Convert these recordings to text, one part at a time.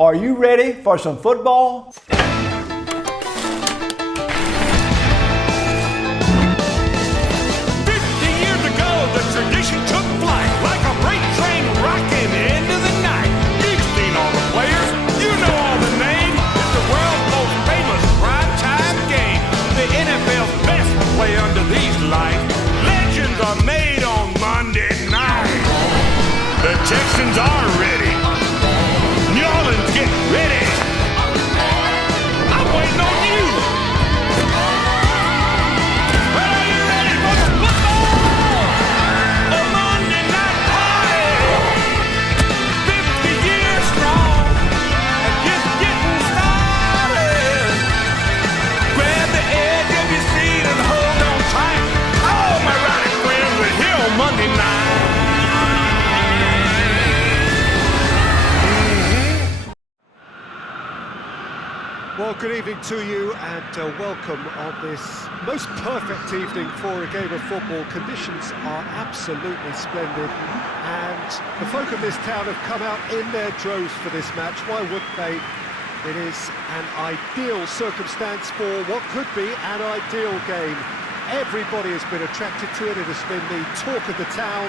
Are you ready for some football? 50 years ago, the tradition took flight like a freight train rocking into the night. You've seen all the players, you know all the names. It's the world's most famous primetime game. The NFL's best play under these lights. Legends are made on Monday night. The Texans are ready. New Orleans, get ready. I'm waiting on you. Well, are you ready for the football? A Monday night party. 50 years strong and just getting started. Grab the edge of your seat and hold on tight. All my rowdy friends are here on Monday night. Well, good evening to you and welcome on this most perfect evening for a game of football. Conditions are absolutely splendid and the folk of this town have come out in their droves for this match. Why wouldn't they? It is an ideal circumstance for what could be an ideal game. Everybody has been attracted to it. It has been the talk of the town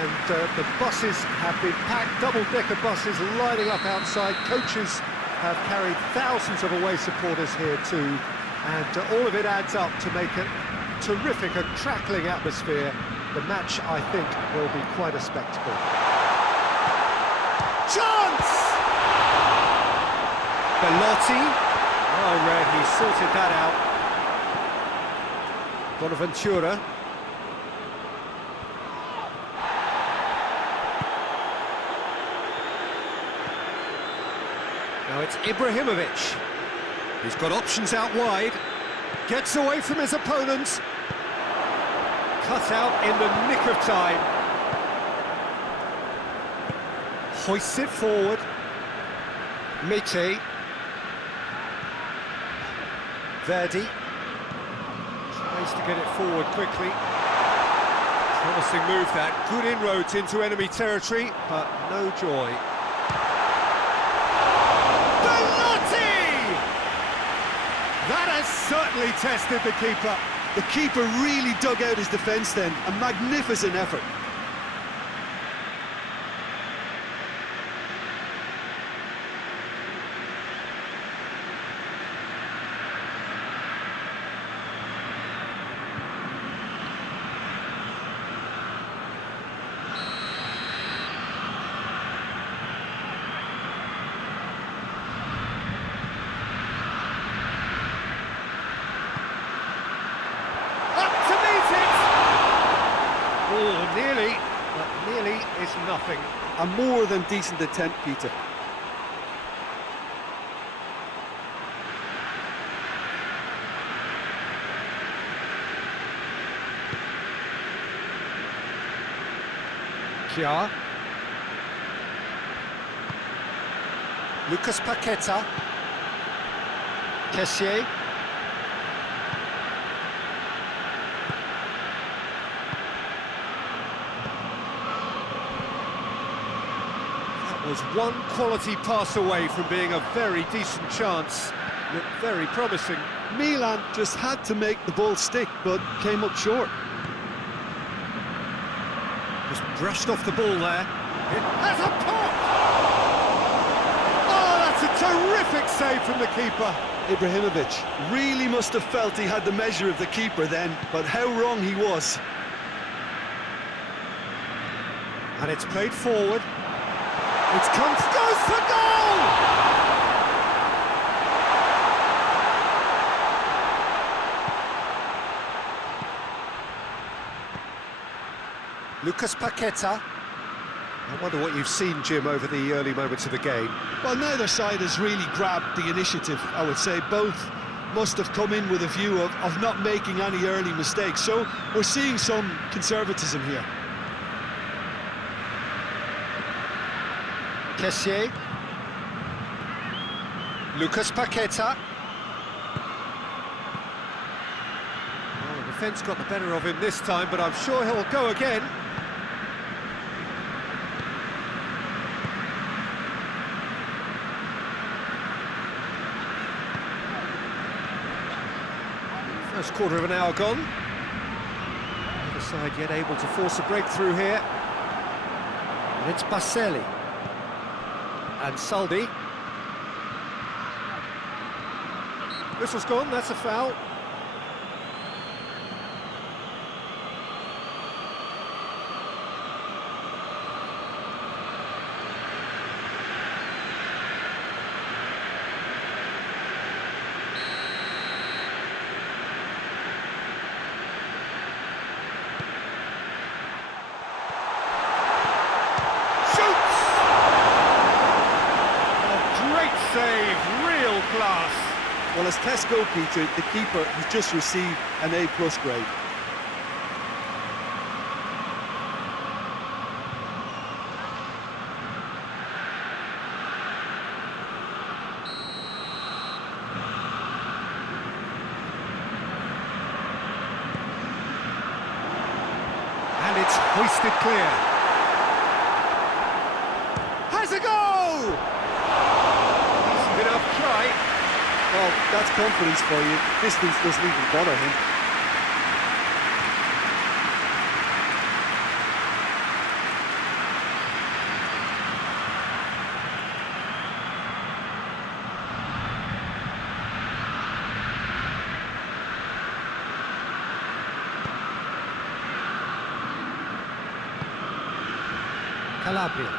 and the buses have been packed, double-decker buses lining up outside. Coaches have carried thousands of away supporters here too, and all of it adds up to make it terrific, a crackling atmosphere. The match, I think, will be quite a spectacle. Chance! Bellotti. Oh, Red, he sorted that out. Bonaventura. Now it's Ibrahimovic. He's got options out wide. Gets away from his opponents. Cut out in the nick of time. Hoists it forward. Mite. Verdi. Tries to get it forward quickly. Promising move that. Good inroads into enemy territory, but no joy. That has certainly tested the keeper. The keeper really dug out his defence then. A magnificent effort. Nearly, but nearly is nothing. A more than decent attempt, Peter. Kjaer. Lucas Paqueta. Kessié. Was one quality pass away from being a very decent chance. Looked very promising. Milan just had to make the ball stick, but came up short. Just brushed off the ball there. It has a pop! Oh, that's a terrific save from the keeper. Ibrahimovic really must have felt he had the measure of the keeper then, but how wrong he was. And it's played forward. It goes for goal! Lucas Paqueta. I wonder what you've seen, Jim, over the early moments of the game. Well, neither side has really grabbed the initiative, I would say. Both must have come in with a view of not making any early mistakes. So we're seeing some conservatism here. Kessié. Lucas Paqueta. Oh, the defence got the better of him this time, but I'm sure he'll go again. First quarter of an hour gone. Neither side yet able to force a breakthrough here. And it's Baselli. And Saldi. Whistle's gone, that's a foul. Save, real class. Well, as tests go, Peter, the keeper has just received an A+ grade. And it's hoisted clear. Has a go! Enough try. Well, that's confidence for you. Distance doesn't even bother him. Calabria.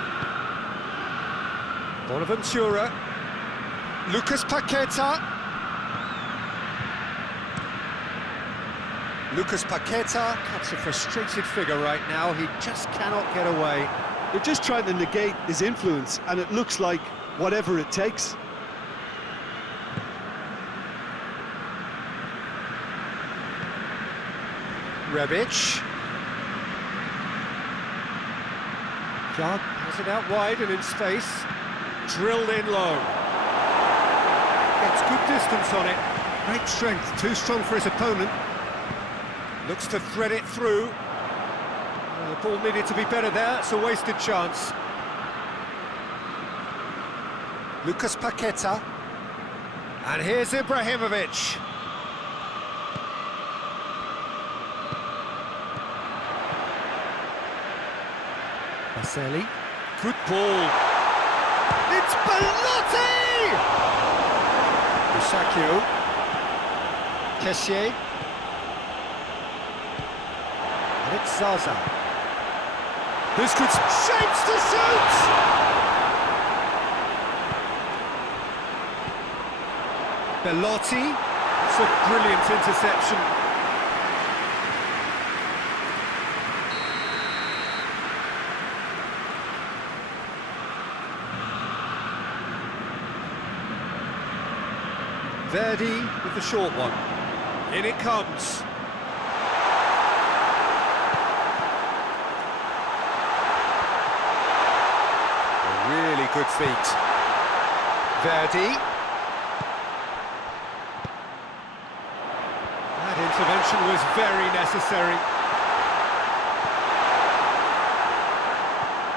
Bonaventura. Lucas Paqueta. Lucas Paqueta cuts a frustrated figure right now. He just cannot get away. They're just trying to negate his influence, and it looks like whatever it takes. Rebic. Jog has it out wide and in space. Drilled in low. Gets good distance on it. Great strength, too strong for his opponent. Looks to thread it through. The ball needed to be better there, it's a wasted chance. Lucas Paqueta. And here's Ibrahimovic. Baselli. Good ball. It's Belotti! Musacchio. Kessier. And it's Zaza. This could shapes to shoot! Belotti. It's a brilliant interception. Verdi with the short one. In it comes. A really good feat. Verdi. That intervention was very necessary.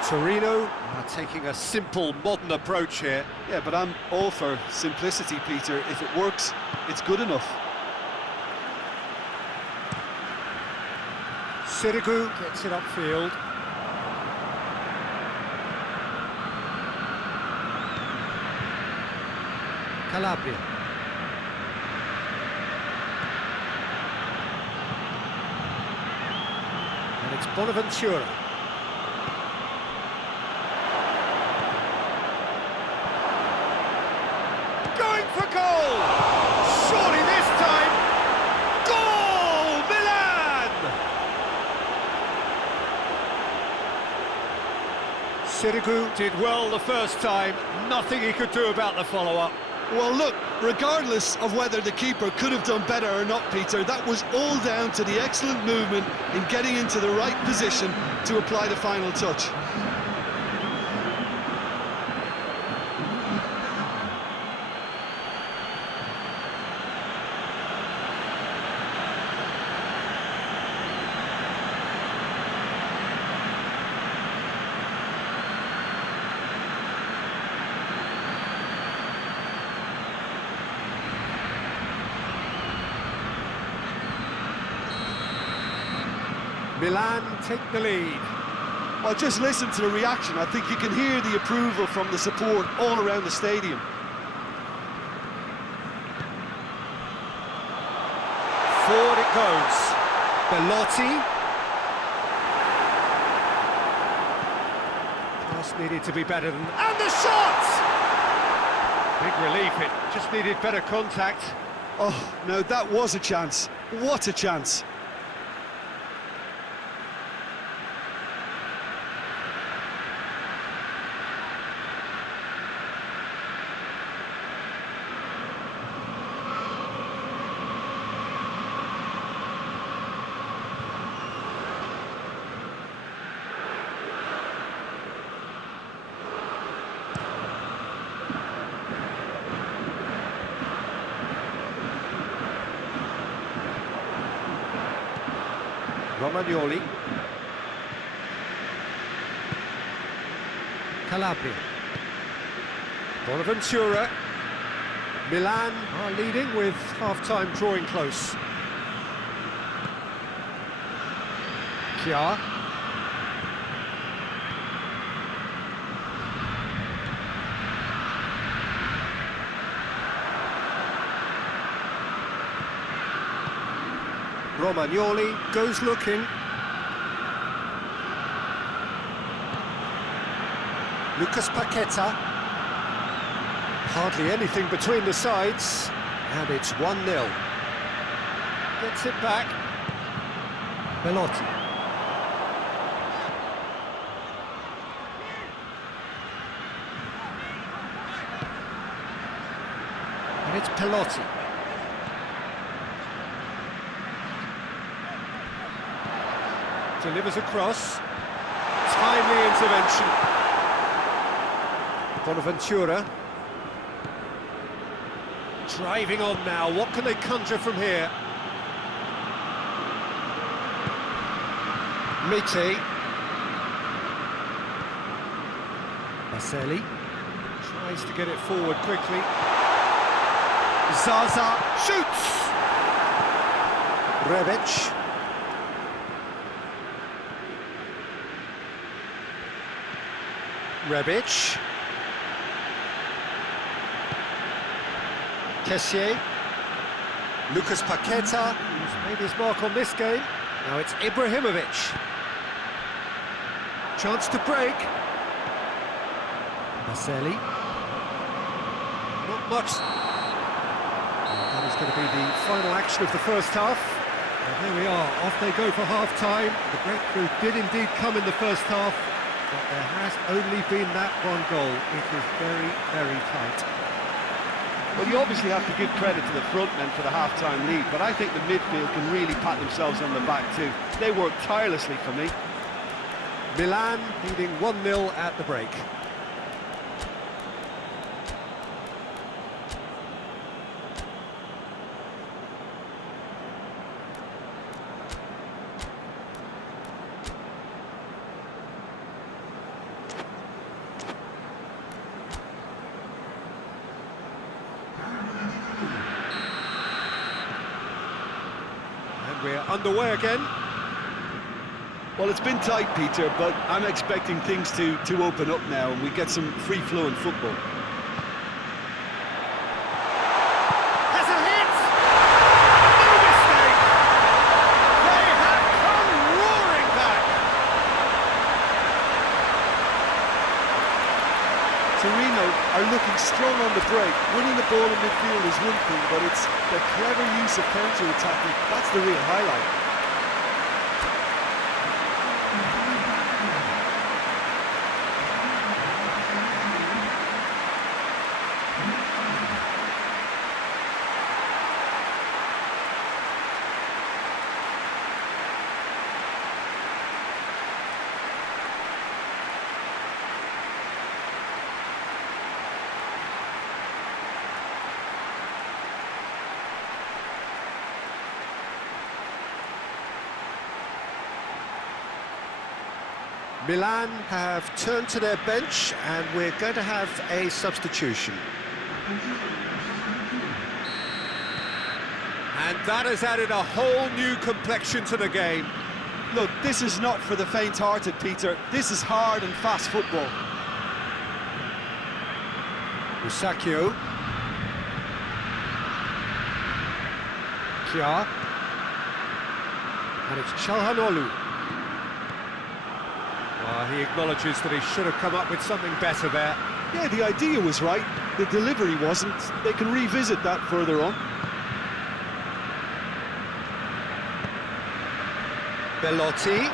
Torino are taking a simple, modern approach here. Yeah, but I'm all for simplicity, Peter. If it works, it's good enough. Sirigu gets it upfield. Calabria. And it's Bonaventura. Going for goal! Surely this time! Goal! Milan! Sirigu did well the first time, nothing he could do about the follow-up. Well, look, regardless of whether the keeper could have done better or not, Peter, that was all down to the excellent movement in getting into the right position to apply the final touch. Milan take the lead. Well, just listen to the reaction. I think you can hear the approval from the support all around the stadium. Forward it goes. Belotti. Pass needed to be better than... And the shot! Big relief, it just needed better contact. Oh, no, that was a chance. What a chance. Romagnoli. Calabria. Bonaventura. Milan are leading with half-time drawing close. Chiar. Romagnoli goes looking. Lucas Paqueta. Hardly anything between the sides, and it's 1-0. Gets it back. Belotti. And it's Pelotti. Delivers across. Timely intervention. Bonaventura. Driving on now. What can they conjure from here? Mite. Baselli. Tries to get it forward quickly. Zaza shoots! Rebic. Rebic. Kessié. Lucas Paqueta, who's made his mark on this game. Now it's Ibrahimovic. Chance to break. Baselli. Not much. That is going to be the final action of the first half. And here we are, off they go for half-time. The breakthrough did indeed come in the first half, but there has only been that one goal. It is very, very tight. Well, you obviously have to give credit to the front men for the half-time lead, but I think the midfield can really pat themselves on the back too. They worked tirelessly for me. Milan leading 1-0 at the break. We're underway again. Well, it's been tight, Peter, but I'm expecting things to open up now and we get some free-flowing football. Has a hit! No mistake! They have come roaring back! Torino are looking strong on the break. Winning the ball in midfield is one thing, but it's the clever use of counter-attacking. That's the real highlight. Milan have turned to their bench and we're going to have a substitution. And that has added a whole new complexion to the game. Look, this is not for the faint-hearted, Peter. This is hard and fast football. Musacchio. Kjaer. And it's Calhanoglu. Well, he acknowledges that he should have come up with something better there. Yeah, the idea was right. The delivery wasn't. They can revisit that further on. Belotti.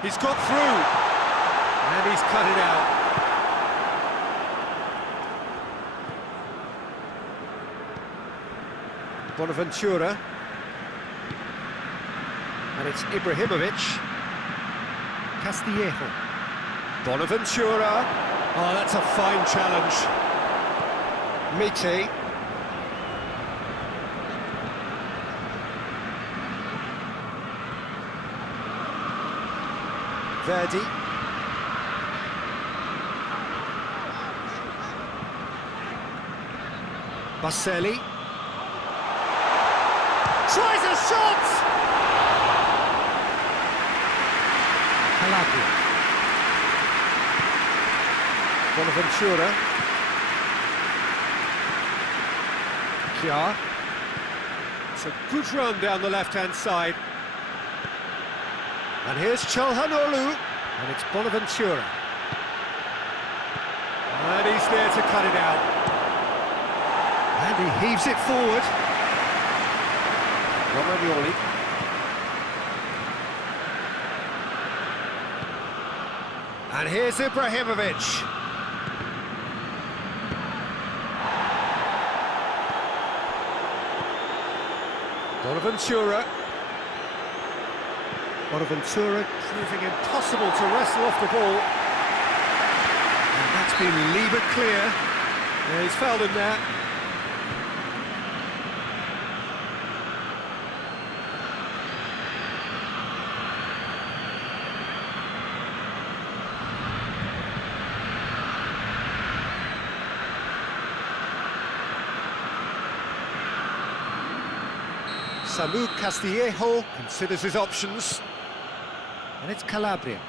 He's got through. And he's cut it out. Bonaventura. And it's Ibrahimovic. Castillejo. Bonaventura. Oh, that's a fine challenge. Mite. Verdi. Baselli. Tries a shot! Calabria. Bonaventura. Kjaer. It's a good run down the left-hand side. And here's Calhanoglu. And it's Bonaventura. And he's there to cut it out. And he heaves it forward. Romagnoli. And here's Ibrahimovic. Bonaventura. Bonaventura proving impossible to wrestle off the ball. And that's been levered clear. Yeah, he's fouled him there. Samu Castillejo considers his options. And it's Calabria.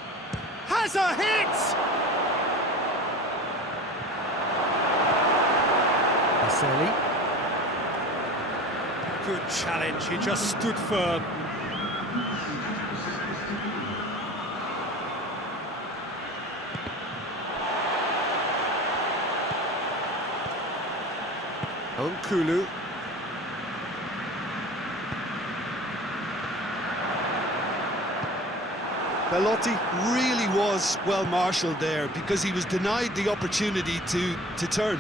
Has a hit! Baselli. Good challenge, he just stood firm. Nkulu. Belotti really was well marshalled there because he was denied the opportunity to turn.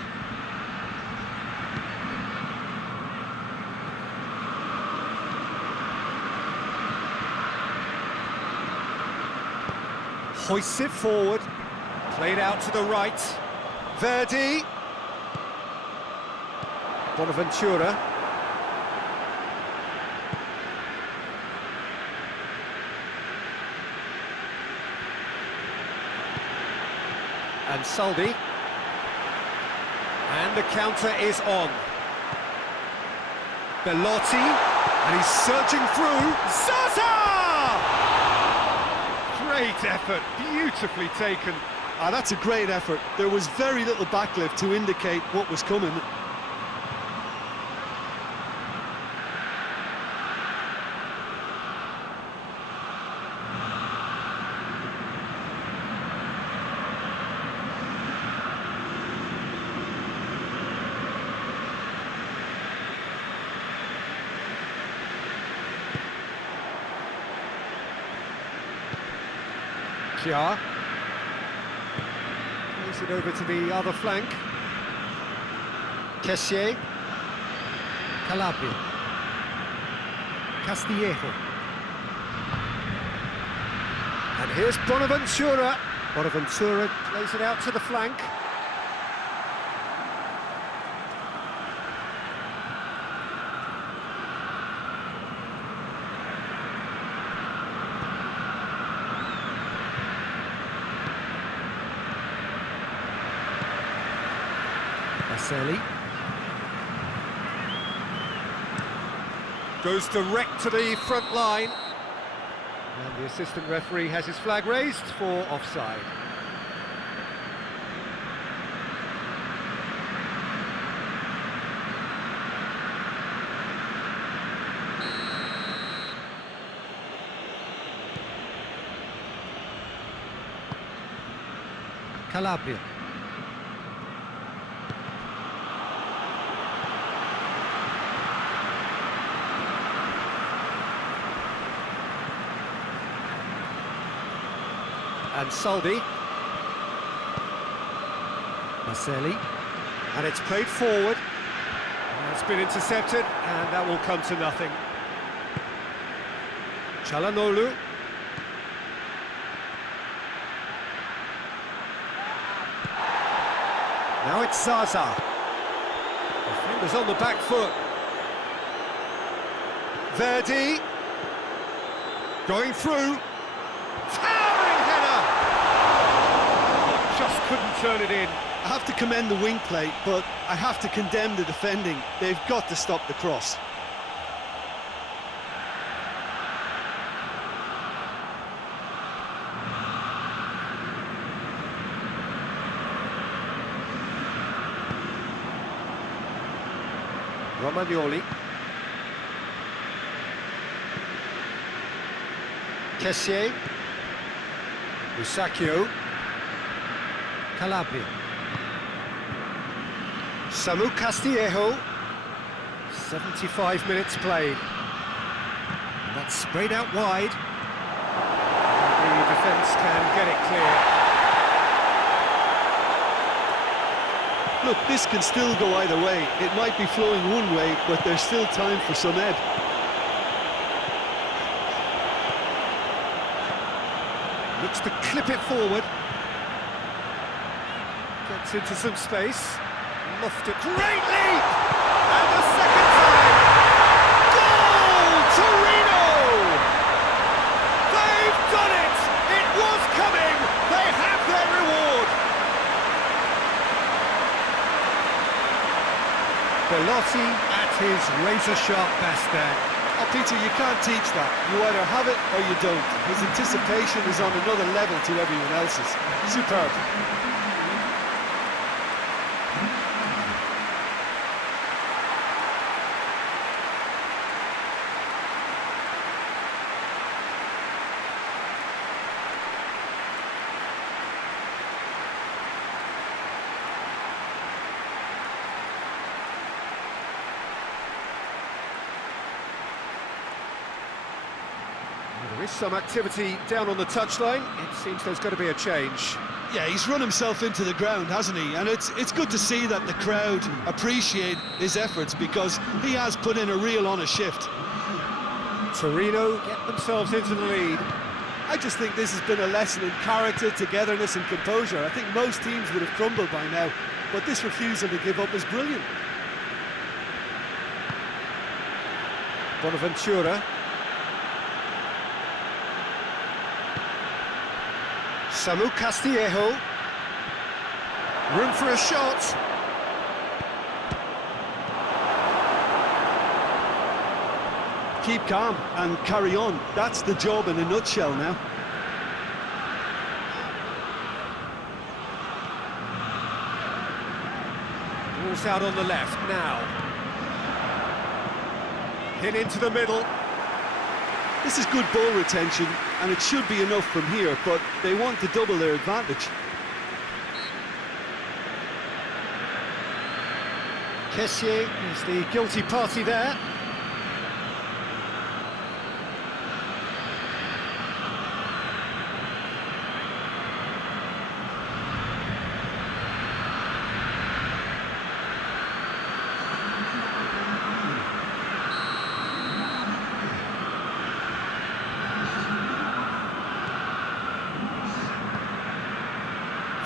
Hoists it forward. Played out to the right. Verdi. Bonaventura. And Saldi. And the counter is on. Belotti. And he's surging through. Zaza! Great effort, beautifully taken. Ah, that's a great effort. There was very little backlift to indicate what was coming. Kjaer. Plays it over to the other flank. Kessié. Calabria. Castillejo. And here's Bonaventura. Bonaventura plays it out to the flank. Baselli. Goes direct to the front line. And the assistant referee has his flag raised for offside. Calabria. And Soldi. Marcelli. And it's played forward. And it's been intercepted, and that will come to nothing. Çalhanoğlu. Now it's Zaza. Defenders on the back foot. Verdi. Going through. Towering header! Just couldn't turn it in. I have to commend the wing play, but I have to condemn the defending. They've got to stop the cross. Romagnoli. Kessié. Musacchio. Calabria. Samu Castillejo. 75 minutes played. And that's sprayed out wide. The defence can get it clear. Look, this can still go either way. It might be flowing one way, but there's still time for some ebb. Looks to clip it forward. Gets into some space. Lofted. Great leap! And the second time! Goal! Torino! They've done it! It was coming! They have their reward! Belotti at his razor-sharp best there. Oh, Peter, you can't teach that. You either have it or you don't. His anticipation is on another level to everyone else's. Superb. There is some activity down on the touchline. It seems there's got to be a change. Yeah, he's run himself into the ground, hasn't he? And it's good to see that the crowd appreciate his efforts, because he has put in a real honest shift. Torino get themselves into the lead. I just think this has been a lesson in character, togetherness and composure. I think most teams would have crumbled by now, but this refusal to give up is brilliant. Bonaventura. Samu Castillejo. Room for a shot. Keep calm and carry on. That's the job in a nutshell now. Ball's out on the left now. Hit into the middle. This is good ball retention, and it should be enough from here, but they want to double their advantage. Kessié is the guilty party there.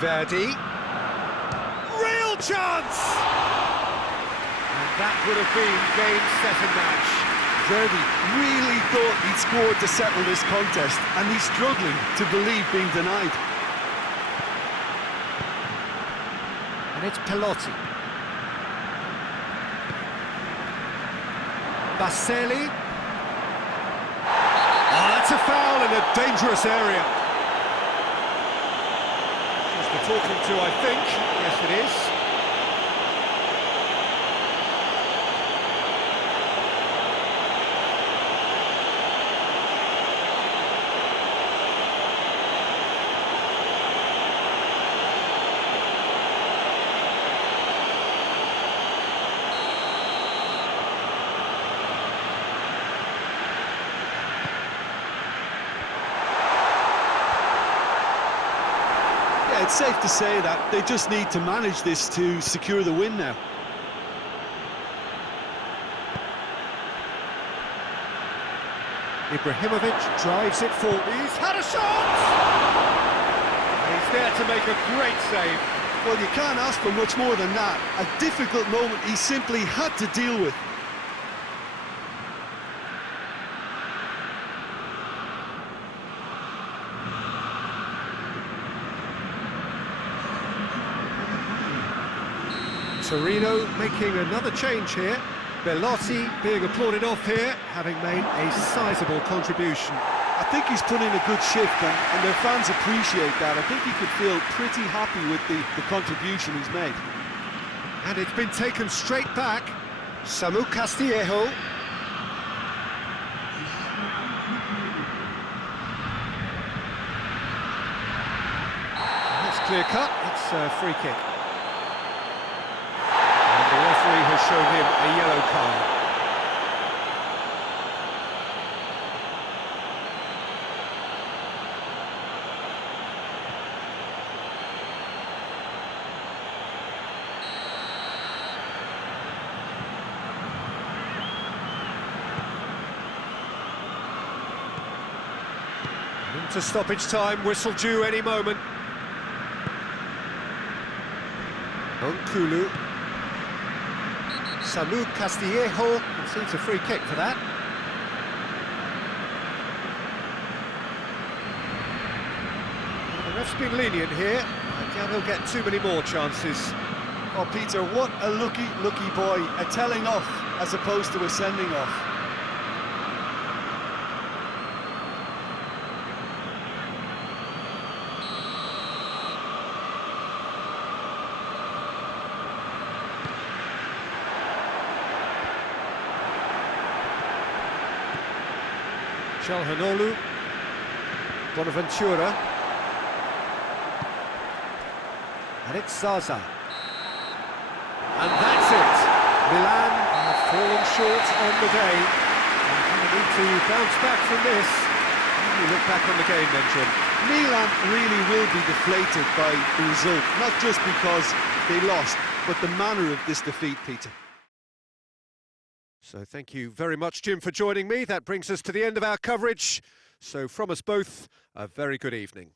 Verdi. Real chance! And that would have been game, set and match. Verdi really thought he'd scored to settle this contest, and he's struggling to believe being denied. And it's Pelotti. Baselli. Oh, That's a foul in a dangerous area. Just the talking to, I think. Yes, it is. Yeah, it's safe to say that they just need to manage this to secure the win now. Ibrahimovic drives it forward. He's had a shot! He's there to make a great save. Well, you can't ask for much more than that. A difficult moment he simply had to deal with. Torino making another change here. Bellotti being applauded off here, having made a sizable contribution. I think he's put in a good shift, and their fans appreciate that. I think he could feel pretty happy with the contribution he's made. And it's been taken straight back. Samu Castillejo. That's clear cut, it's a free kick. And the referee has shown him a yellow card. Into stoppage time, whistle due any moment. Onkulu. Samu Castillejo concedes a free kick for that. The ref's been lenient here. I doubt he'll get too many more chances. Oh, Peter, what a lucky boy. A telling off as opposed to a sending off. Calhanoglu, Bonaventura, and it's Zaza. And that's it. Milan have fallen short on the day. And they need to bounce back from this. You look back on the game then, Jim. Milan really will be deflated by the result, not just because they lost, but the manner of this defeat, Peter. So thank you very much, Jim, for joining me. That brings us to the end of our coverage. So from us both, a very good evening.